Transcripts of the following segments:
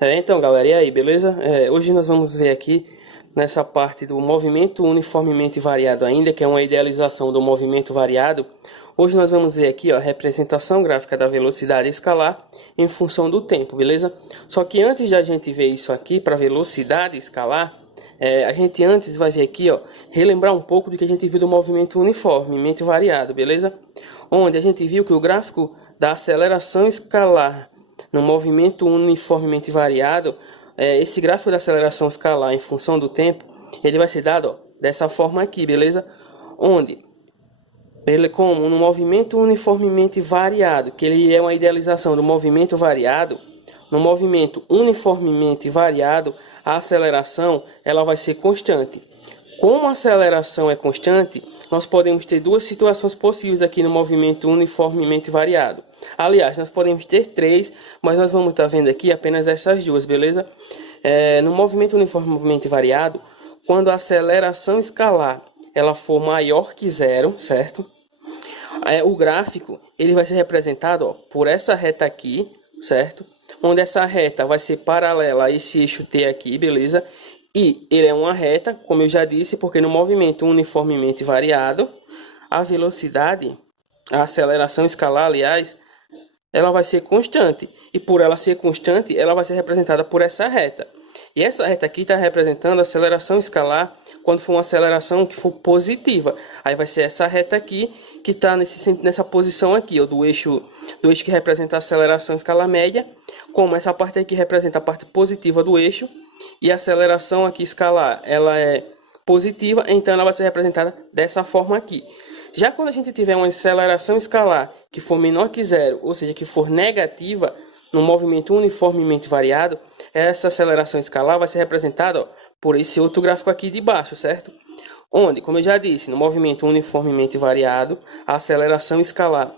Então, galera, e aí, beleza? Hoje nós vamos ver aqui nessa parte do movimento uniformemente variado ainda, que é uma idealização do movimento variado. Hoje nós vamos ver aqui, ó, a representação gráfica da velocidade escalar em função do tempo, beleza? Só que antes de a gente ver isso aqui para velocidade escalar, a gente antes vai ver aqui, ó, relembrar um pouco do que a gente viu do movimento uniformemente variado, beleza? Onde a gente viu que o gráfico da aceleração escalar no movimento uniformemente variado, esse gráfico da aceleração escalar em função do tempo, ele vai ser dado, ó, dessa forma aqui, beleza? Onde ele, como no movimento uniformemente variado, que ele é uma idealização do movimento variado, no movimento uniformemente variado, a aceleração ela vai ser constante. Como a aceleração é constante, nós podemos ter duas situações possíveis aqui no movimento uniformemente variado. Aliás, nós podemos ter três, mas nós vamos estar vendo aqui apenas essas duas, beleza? No movimento uniformemente variado, quando a aceleração escalar ela for maior que zero, certo? O gráfico ele vai ser representado, ó, por essa reta aqui, certo? Onde essa reta vai ser paralela a esse eixo T aqui, beleza? E ele é uma reta, como eu já disse, porque no movimento uniformemente variado, a velocidade, a aceleração escalar, aliás, ela vai ser constante. E por ela ser constante, ela vai ser representada por essa reta. E essa reta aqui está representando a aceleração escalar quando for uma aceleração que for positiva. Aí vai ser essa reta aqui que está nessa posição aqui, ó, do eixo que representa a aceleração escalar média, como essa parte aqui representa a parte positiva do eixo, e a aceleração aqui escalar ela é positiva, então ela vai ser representada dessa forma aqui. Já quando a gente tiver uma aceleração escalar que for menor que zero, ou seja, que for negativa, no movimento uniformemente variado, essa aceleração escalar vai ser representada, ó, por esse outro gráfico aqui de baixo, certo? Onde, como eu já disse, no movimento uniformemente variado, a aceleração escalar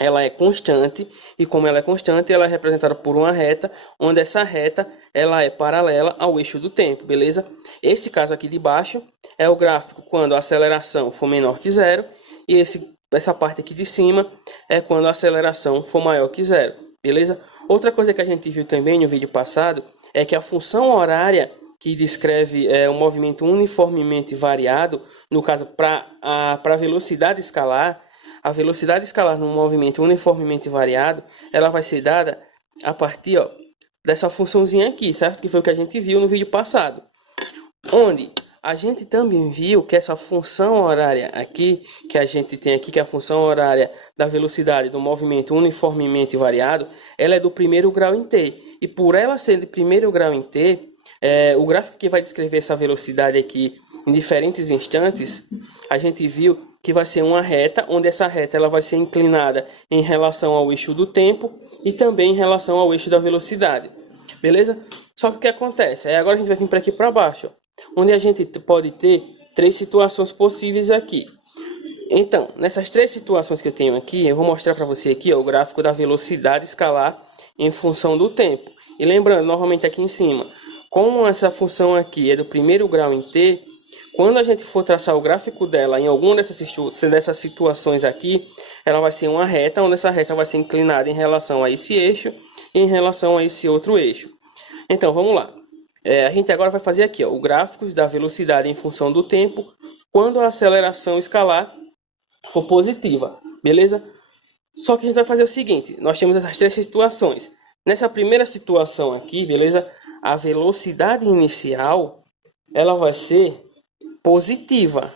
ela é constante, e como ela é constante, ela é representada por uma reta, onde essa reta ela é paralela ao eixo do tempo, beleza? Esse caso aqui de baixo é o gráfico quando a aceleração for menor que zero, e essa parte aqui de cima é quando a aceleração for maior que zero, beleza? Outra coisa que a gente viu também no vídeo passado é que a função horária que descreve o movimento uniformemente variado, no caso para a velocidade escalar, a velocidade escalar no movimento uniformemente variado, ela vai ser dada a partir, ó, dessa funçãozinha aqui, certo? Que foi o que a gente viu no vídeo passado. Onde a gente também viu que essa função horária aqui, que a gente tem aqui, que é a função horária da velocidade do movimento uniformemente variado, ela é do primeiro grau em t. E por ela ser de primeiro grau em t, o gráfico que vai descrever essa velocidade aqui em diferentes instantes, a gente viu que vai ser uma reta, onde essa reta ela vai ser inclinada em relação ao eixo do tempo e também em relação ao eixo da velocidade, beleza? Só que o que acontece? Agora a gente vai vir para aqui para baixo, ó, onde a gente pode ter três situações possíveis aqui. Então, nessas três situações que eu tenho aqui, eu vou mostrar para você aqui, ó, o gráfico da velocidade escalar em função do tempo. E lembrando, novamente aqui em cima, como essa função aqui é do primeiro grau em t, quando a gente for traçar o gráfico dela em alguma dessas situações aqui, ela vai ser uma reta, onde essa reta vai ser inclinada em relação a esse eixo e em relação a esse outro eixo. Então, vamos lá. A gente agora vai fazer aqui, ó, o gráfico da velocidade em função do tempo, quando a aceleração escalar for positiva, beleza? Só que a gente vai fazer o seguinte, nós temos essas três situações. Nessa primeira situação aqui, beleza? A velocidade inicial, ela vai ser positiva.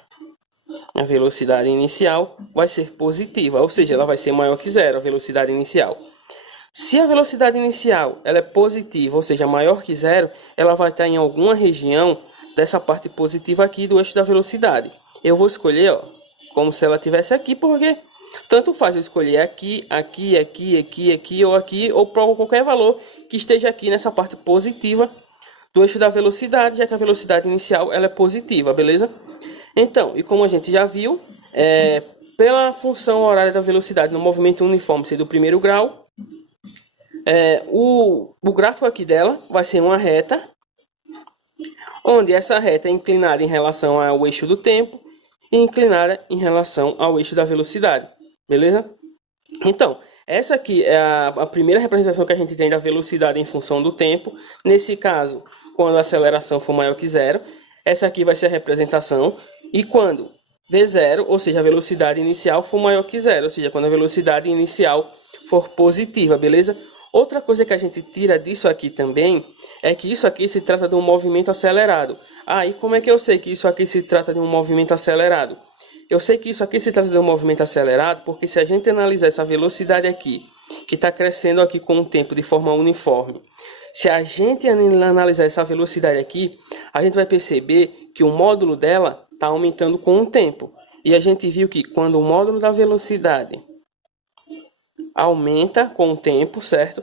A velocidade inicial vai ser positiva, ou seja, ela vai ser maior que zero, a velocidade inicial. Se a velocidade inicial ela é positiva, ou seja, maior que zero, ela vai estar em alguma região dessa parte positiva aqui do eixo da velocidade. Eu vou escolher, ó, como se ela estivesse aqui, porque tanto faz eu escolher aqui, aqui, aqui, aqui, aqui ou aqui, ou para qualquer valor que esteja aqui nessa parte positiva do eixo da velocidade, já que a velocidade inicial ela é positiva, beleza? Então, e como a gente já viu, pela função horária da velocidade no movimento uniforme ser do primeiro grau, o gráfico aqui dela vai ser uma reta, onde essa reta é inclinada em relação ao eixo do tempo e inclinada em relação ao eixo da velocidade, beleza? Então, essa aqui é a primeira representação que a gente tem da velocidade em função do tempo. Nesse caso, quando a aceleração for maior que zero, essa aqui vai ser a representação. E quando v0, ou seja, a velocidade inicial, for maior que zero, ou seja, quando a velocidade inicial for positiva, beleza? Outra coisa que a gente tira disso aqui também é que isso aqui se trata de um movimento acelerado. Ah, e como é que eu sei que isso aqui se trata de um movimento acelerado? Eu sei que isso aqui se trata de um movimento acelerado porque se a gente analisar essa velocidade aqui, que está crescendo aqui com o tempo de forma uniforme, se a gente analisar essa velocidade aqui, a gente vai perceber que o módulo dela está aumentando com o tempo. E a gente viu que quando o módulo da velocidade aumenta com o tempo, certo?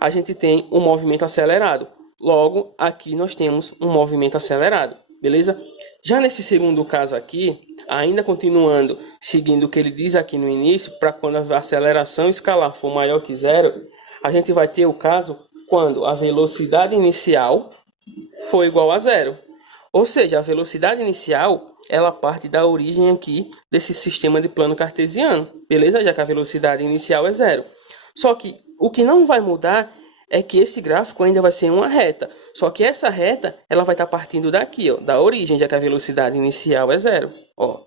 A gente tem um movimento acelerado. Logo, aqui nós temos um movimento acelerado, beleza? Já nesse segundo caso aqui, ainda continuando, seguindo o que ele diz aqui no início, para quando a aceleração escalar for maior que zero, a gente vai ter o caso quando a velocidade inicial for igual a zero. Ou seja, a velocidade inicial, ela parte da origem aqui desse sistema de plano cartesiano, beleza? Já que a velocidade inicial é zero. Só que o que não vai mudar é que esse gráfico ainda vai ser uma reta. Só que essa reta, ela vai estar partindo daqui, ó, da origem, já que a velocidade inicial é zero, ó.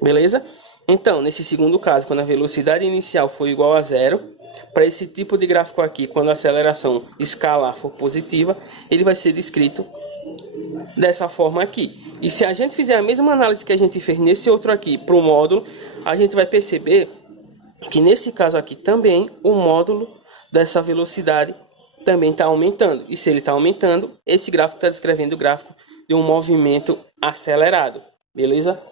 Beleza? Então, nesse segundo caso, quando a velocidade inicial for igual a zero, para esse tipo de gráfico aqui, quando a aceleração escalar for positiva, ele vai ser descrito dessa forma aqui. E se a gente fizer a mesma análise que a gente fez nesse outro aqui para o módulo, a gente vai perceber que nesse caso aqui também o módulo dessa velocidade também está aumentando. E se ele está aumentando, esse gráfico está descrevendo o gráfico de um movimento acelerado. Beleza?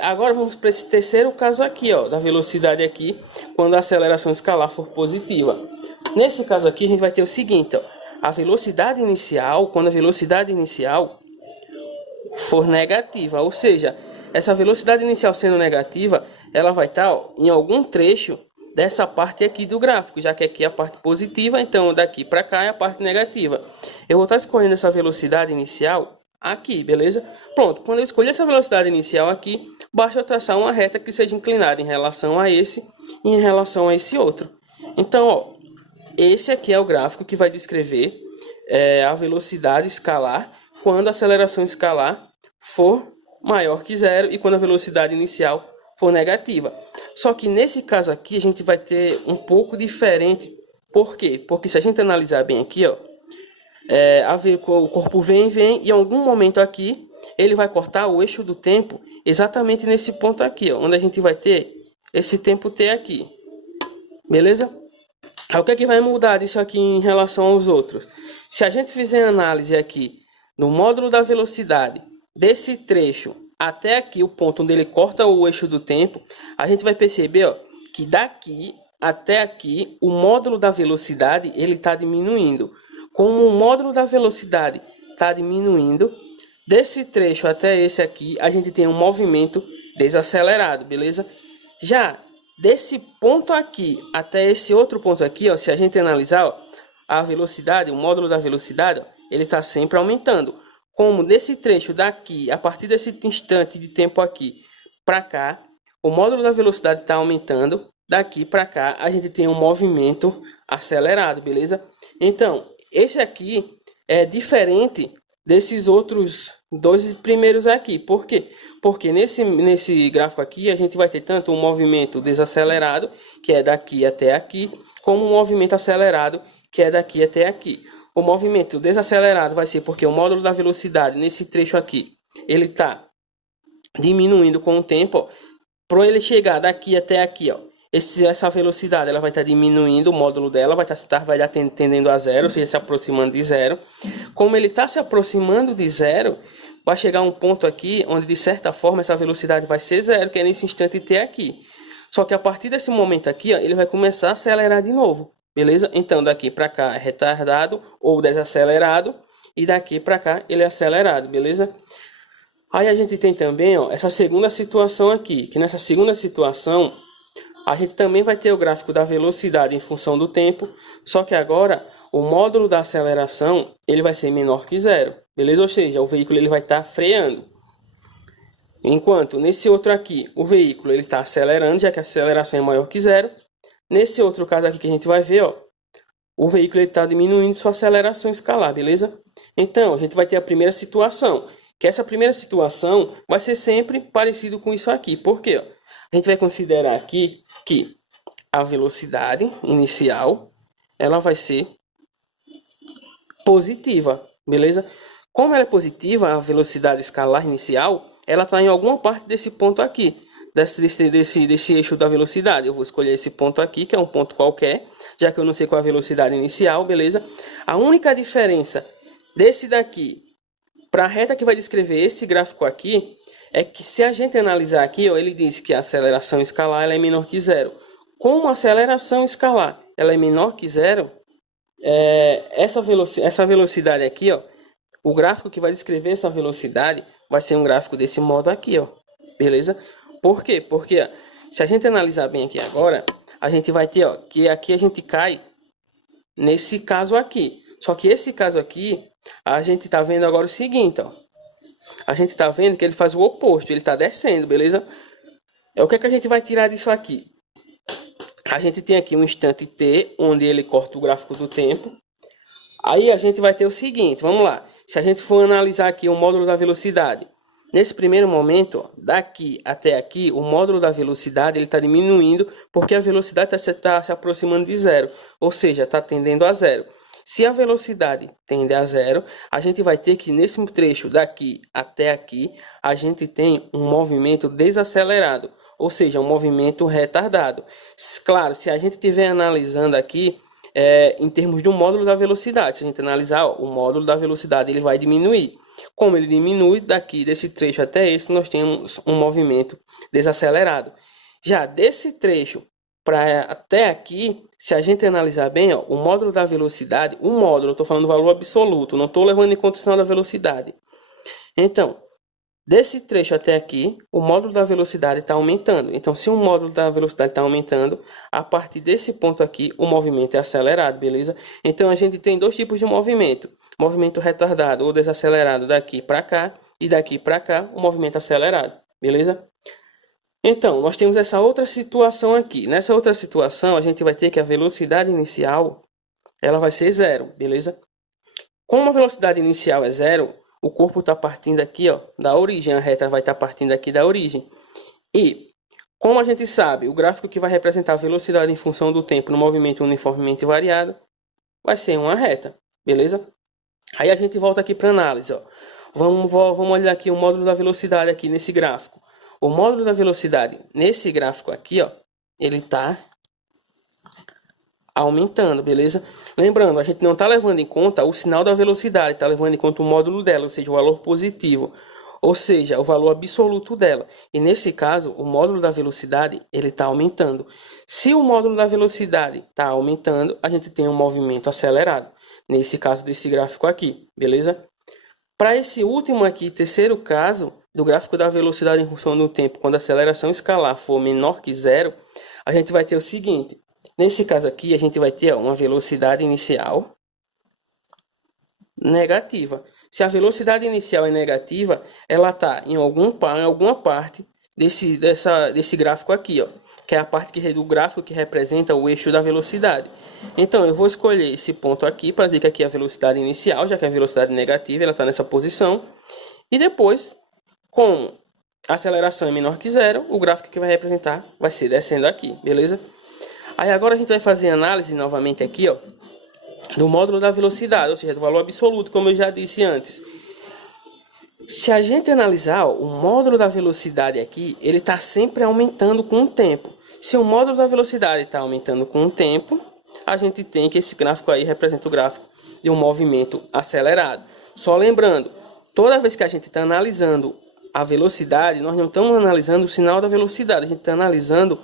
Agora vamos para esse terceiro caso aqui, ó, da velocidade aqui, quando a aceleração escalar for positiva. Nesse caso aqui a gente vai ter o seguinte, ó, a velocidade inicial, quando a velocidade inicial for negativa, ou seja, essa velocidade inicial sendo negativa, ela vai estar, ó, em algum trecho dessa parte aqui do gráfico, já que aqui é a parte positiva, então daqui para cá é a parte negativa. Eu vou estar escolhendo essa velocidade inicial aqui, beleza? Pronto, quando eu escolher essa velocidade inicial aqui, basta eu traçar uma reta que seja inclinada em relação a esse e em relação a esse outro. Então, ó, esse aqui é o gráfico que vai descrever a velocidade escalar quando a aceleração escalar for maior que zero e quando a velocidade inicial for negativa. Só que nesse caso aqui a gente vai ter um pouco diferente. Por quê? Porque se a gente analisar bem aqui, ó, o corpo vem e em algum momento aqui ele vai cortar o eixo do tempo exatamente nesse ponto aqui, ó, onde a gente vai ter esse tempo t aqui. Beleza? Aí, o que é que vai mudar disso aqui em relação aos outros? Se a gente fizer análise aqui no módulo da velocidade desse trecho até aqui, o ponto onde ele corta o eixo do tempo, a gente vai perceber, ó, que daqui até aqui o módulo da velocidade ele está diminuindo. Como o módulo da velocidade está diminuindo, desse trecho até esse aqui, a gente tem um movimento desacelerado, beleza? Já desse ponto aqui até esse outro ponto aqui, ó, se a gente analisar, ó, a velocidade, o módulo da velocidade, ó, ele está sempre aumentando. Como desse trecho daqui, a partir desse instante de tempo aqui para cá, o módulo da velocidade está aumentando. Daqui para cá, a gente tem um movimento acelerado, beleza? Então, esse aqui é diferente desses outros dois primeiros aqui. Por quê? Porque nesse gráfico aqui, a gente vai ter tanto um movimento desacelerado, que é daqui até aqui, como um movimento acelerado, que é daqui até aqui. O movimento desacelerado vai ser porque o módulo da velocidade nesse trecho aqui, ele está diminuindo com o tempo. Para ele chegar daqui até aqui, ó, essa velocidade ela vai estar diminuindo, o módulo dela vai estar tendendo a zero, ou seja, se aproximando de zero. Como ele está se aproximando de zero, vai chegar um ponto aqui onde de certa forma essa velocidade vai ser zero, que é nesse instante t aqui. Só que a partir desse momento aqui, ó, ele vai começar a acelerar de novo. Beleza? Então, daqui para cá é retardado ou desacelerado. E daqui para cá ele é acelerado, beleza? Aí a gente tem também, ó, essa segunda situação aqui. Que nessa segunda situação, a gente também vai ter o gráfico da velocidade em função do tempo. Só que agora, o módulo da aceleração, ele vai ser menor que zero. Beleza? Ou seja, o veículo ele vai estar freando. Enquanto nesse outro aqui, o veículo ele está acelerando, já que a aceleração é maior que zero. Nesse outro caso aqui que a gente vai ver, ó, o veículo está diminuindo sua aceleração escalar, beleza? Então, a gente vai ter a primeira situação, que essa primeira situação vai ser sempre parecido com isso aqui. Por quê? A gente vai considerar aqui que a velocidade inicial, ela vai ser positiva, beleza? Como ela é positiva, a velocidade escalar inicial, ela está em alguma parte desse ponto aqui, desse eixo da velocidade. Eu vou escolher esse ponto aqui, que é um ponto qualquer, já que eu não sei qual é a velocidade inicial, beleza? A única diferença desse daqui para a reta que vai descrever esse gráfico aqui, é que se a gente analisar aqui, ó, ele diz que a aceleração escalar ela é menor que zero. Como a aceleração escalar ela é menor que zero, essa velocidade aqui, ó, o gráfico que vai descrever essa velocidade vai ser um gráfico desse modo aqui, ó, beleza? Por quê? Porque ó, se a gente analisar bem aqui agora, a gente vai ter, ó, que aqui a gente cai nesse caso aqui. Só que esse caso aqui, a gente tá vendo agora o seguinte, ó. A gente tá vendo que ele faz o oposto, ele tá descendo, beleza? O que é que a gente vai tirar disso aqui? A gente tem aqui um instante t, onde ele corta o gráfico do tempo. Aí a gente vai ter o seguinte, vamos lá. Se a gente for analisar aqui o módulo da velocidade, nesse primeiro momento, ó, daqui até aqui, o módulo da velocidade ele está diminuindo, porque a velocidade está se aproximando de zero, ou seja, está tendendo a zero. Se a velocidade tende a zero, a gente vai ter que nesse trecho daqui até aqui, a gente tem um movimento desacelerado, ou seja, um movimento retardado. Claro, se a gente estiver analisando aqui, em termos do módulo da velocidade, se a gente analisar, ó, o módulo da velocidade ele vai diminuir. Como ele diminui daqui desse trecho até esse, nós temos um movimento desacelerado. Já desse trecho para até aqui, se a gente analisar bem, ó, o módulo da velocidade, o módulo, eu estou falando do valor absoluto, não estou levando em conta o sinal da velocidade. Então, desse trecho até aqui, o módulo da velocidade está aumentando. Então, se o módulo da velocidade está aumentando, a partir desse ponto aqui, o movimento é acelerado, beleza? Então, a gente tem dois tipos de movimento. Movimento retardado ou desacelerado daqui para cá e daqui para cá, o movimento acelerado, beleza? Então, nós temos essa outra situação aqui. Nessa outra situação, a gente vai ter que a velocidade inicial, ela vai ser zero, beleza? Como a velocidade inicial é zero, o corpo está partindo aqui, ó, da origem, a reta vai estar partindo aqui da origem. E, como a gente sabe, o gráfico que vai representar a velocidade em função do tempo no movimento uniformemente variado, vai ser uma reta, beleza? Aí a gente volta aqui para análise, ó. Vamos olhar aqui o módulo da velocidade aqui nesse gráfico. O módulo da velocidade nesse gráfico aqui, ó, ele está aumentando, beleza? Lembrando, a gente não está levando em conta o sinal da velocidade, está levando em conta o módulo dela, ou seja, o valor positivo, ou seja, o valor absoluto dela. E nesse caso, o módulo da velocidade ele está aumentando. Se o módulo da velocidade está aumentando, a gente tem um movimento acelerado. Nesse caso desse gráfico aqui, beleza? Para esse último aqui, terceiro caso, do gráfico da velocidade em função do tempo, quando a aceleração escalar for menor que zero, a gente vai ter o seguinte. Nesse caso aqui, a gente vai ter uma velocidade inicial negativa. Se a velocidade inicial é negativa, ela está em alguma parte desse gráfico aqui, ó, que é a parte do gráfico que representa o eixo da velocidade. Então, eu vou escolher esse ponto aqui para dizer que aqui é a velocidade inicial, já que a velocidade negativa ela está nessa posição. E depois, como a aceleração é menor que zero, o gráfico que vai representar vai ser descendo aqui, beleza? Aí agora a gente vai fazer análise novamente aqui, ó, do módulo da velocidade, ou seja, do valor absoluto, como eu já disse antes. Se a gente analisar, ó, o módulo da velocidade aqui, ele está sempre aumentando com o tempo. Se o módulo da velocidade está aumentando com o tempo, a gente tem que esse gráfico aí representa o gráfico de um movimento acelerado. Só lembrando, toda vez que a gente está analisando a velocidade, nós não estamos analisando o sinal da velocidade, a gente está analisando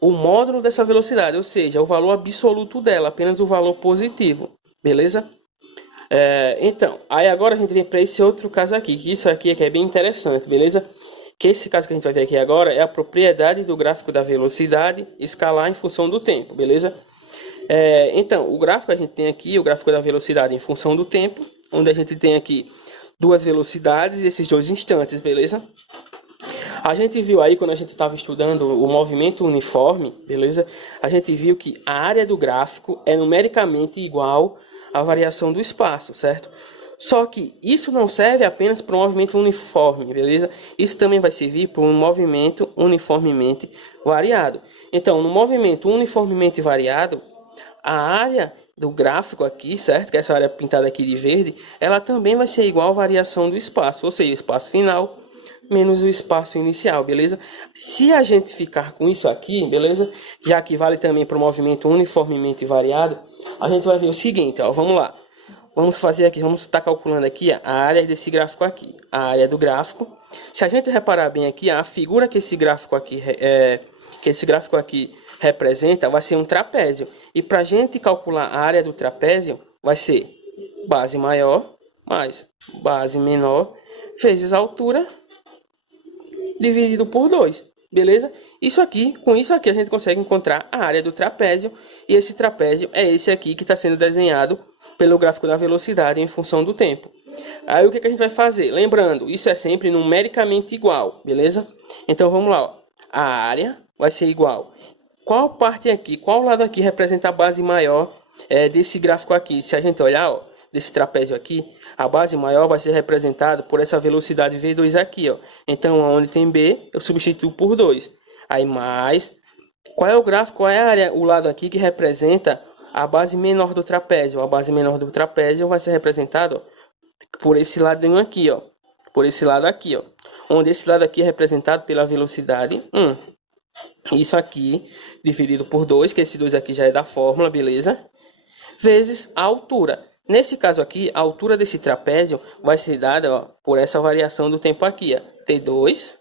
o módulo dessa velocidade, ou seja, o valor absoluto dela, apenas o valor positivo, beleza? Então, aí agora a gente vem para esse outro caso aqui, que isso aqui é bem interessante, beleza? Que esse caso que a gente vai ver aqui agora é a propriedade do gráfico da velocidade escalar em função do tempo, beleza? Então, o gráfico que a gente tem aqui, o gráfico da velocidade em função do tempo, onde a gente tem aqui duas velocidades e esses dois instantes, beleza? A gente viu aí, quando a gente estava estudando o movimento uniforme, beleza? A gente viu que a área do gráfico é numericamente igual à variação do espaço, certo? Só que isso não serve apenas para um movimento uniforme, beleza? Isso também vai servir para um movimento uniformemente variado. Então, no movimento uniformemente variado, a área do gráfico aqui, certo? Que é essa área pintada aqui de verde, ela também vai ser igual à variação do espaço, ou seja, o espaço final menos o espaço inicial, beleza? Se a gente ficar com isso aqui, beleza? Já que vale também para o movimento uniformemente variado, a gente vai ver o seguinte, ó, vamos lá. Vamos fazer aqui, vamos estar calculando aqui a área desse gráfico aqui, a área do gráfico. Se a gente reparar bem aqui, a figura que esse gráfico aqui representa vai ser um trapézio. E para a gente calcular a área do trapézio, vai ser base maior mais base menor vezes a altura dividido por 2, beleza? Com isso aqui a gente consegue encontrar a área do trapézio, e esse trapézio é esse aqui que está sendo desenhado pelo gráfico da velocidade em função do tempo. Aí o que a gente vai fazer? Lembrando, isso é sempre numericamente igual, beleza? Então vamos lá, ó. A área vai ser igual. Qual parte aqui, qual lado aqui representa a base maior desse gráfico aqui? Se a gente olhar, ó, desse trapézio aqui, a base maior vai ser representada por essa velocidade V2 aqui, ó. Então, onde tem B, eu substituo por 2. Aí mais, qual é o gráfico, qual é a área, o lado aqui que representa a base menor do trapézio? A base menor do trapézio vai ser representada, ó, por esse ladinho aqui, ó. Por esse lado aqui, ó. Onde esse lado aqui é representado pela velocidade 1. Isso aqui, dividido por 2, que esse 2 aqui já é da fórmula, beleza? Vezes a altura. Nesse caso aqui, a altura desse trapézio vai ser dada, ó, por essa variação do tempo aqui, ó. T2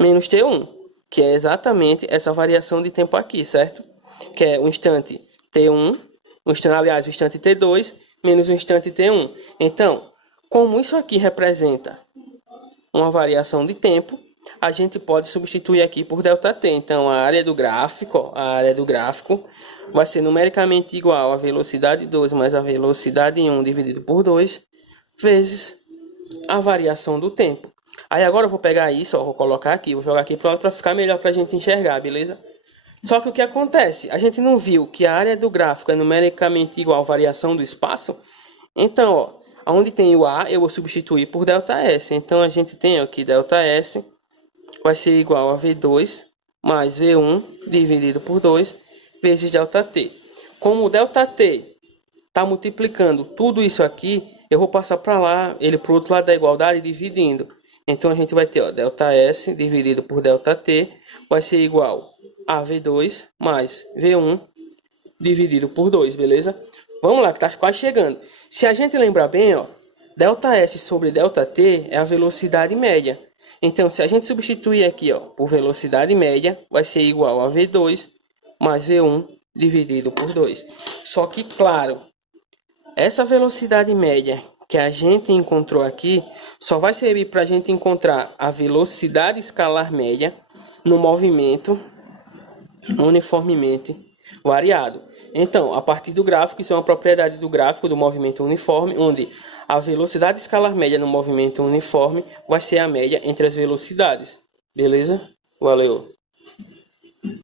menos T1, que é exatamente essa variação de tempo aqui, certo? Que é o instante T1, o instante T2 menos o instante T1. Então, como isso aqui representa uma variação de tempo, a gente pode substituir aqui por ΔT. Então, a área do gráfico vai ser numericamente igual a velocidade 2 mais a velocidade 1 dividido por 2 vezes a variação do tempo. Aí agora eu vou pegar isso, ó, vou colocar aqui, vou jogar aqui para ficar melhor para a gente enxergar, beleza? Só que o que acontece? A gente não viu que a área do gráfico é numericamente igual à variação do espaço? Então, ó, onde tem o A, eu vou substituir por ΔS. Então, a gente tem aqui ΔS vai ser igual a V2 mais V1 dividido por 2 vezes ΔT. Como o ΔT está multiplicando tudo isso aqui, eu vou passar para lá, ele para o outro lado da igualdade, dividindo. Então, a gente vai ter, ó, ΔS dividido por ΔT vai ser igual a V2 mais V1 dividido por 2, beleza? Vamos lá, que está quase chegando. Se a gente lembrar bem, ó, ΔS sobre ΔT é a velocidade média. Então, se a gente substituir aqui, ó, por velocidade média, vai ser igual a V2 mais V1 dividido por 2. Só que, claro, essa velocidade média que a gente encontrou aqui só vai servir para a gente encontrar a velocidade escalar média no movimento uniformemente variado. Então, a partir do gráfico, isso é uma propriedade do gráfico do movimento uniforme, onde a velocidade escalar média no movimento uniforme vai ser a média entre as velocidades. Beleza? Valeu!